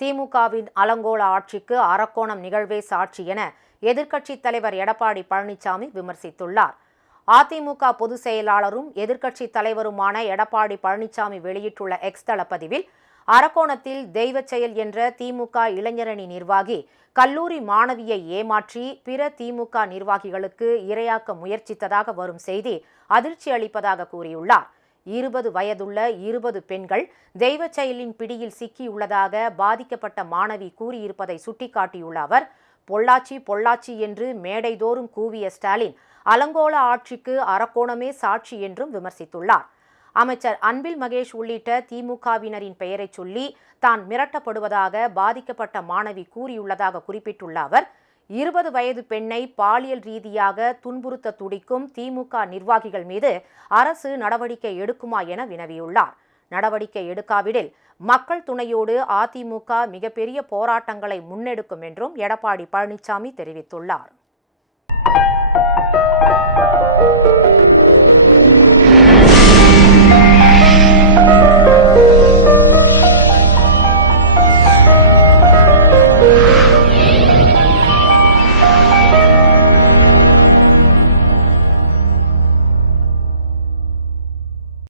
திமுகவின் அலங்கோல ஆட்சிக்கு அரக்கோணம் நிகழ்வே சாட்சி என எதிர்க்கட்சித் தலைவர் எடப்பாடி பழனிசாமி விமர்சித்துள்ளார். அதிமுக பொதுச் செயலாளரும் எதிர்க்கட்சித் தலைவருமான எடப்பாடி பழனிசாமி வெளியிட்டுள்ள எக்ஸ் தள பதிவில், அரக்கோணத்தில் தெய்வச் செயல் என்ற திமுக இளைஞரணி நிர்வாகி கல்லூரி மாணவியை ஏமாற்றி பிற திமுக நிர்வாகிகளுக்கு இரையாக்க முயற்சித்ததாக வரும் செய்தி அதிர்ச்சி அளிப்பதாக கூறியுள்ளார். 20 வயதுள்ள 20 பெண்கள் தெய்வச் செயலின் பிடியில் சிக்கியுள்ளதாக பாதிக்கப்பட்ட மாணவி கூறியிருப்பதை சுட்டிக்காட்டியுள்ள அவர், பொள்ளாச்சி என்று மேடைதோறும் கூவிய ஸ்டாலின் அலங்கோல ஆட்சிக்கு அரக்கோணமே சாட்சி என்றும் விமர்சித்துள்ளார். அமைச்சர் அன்பில் மகேஷ் உள்ளிட்ட திமுகவினரின் பெயரை சொல்லி தான் மிரட்டப்படுவதாக பாதிக்கப்பட்ட மாணவி கூறியுள்ளதாக குறிப்பிட்டுள்ள அவர், 20 வயது பெண்ணை பாலியல் ரீதியாக துன்புறுத்த துடிக்கும் திமுக நிர்வாகிகள் மீது அரசு நடவடிக்கை எடுக்குமா என வினவியுள்ளார். நடவடிக்கை எடுக்காவிடில் மக்கள் துணையோடு அதிமுக மிகப்பெரிய போராட்டங்களை முன்னெடுக்கும் என்றும் எடப்பாடி பழனிசாமி தெரிவித்துள்ளார்.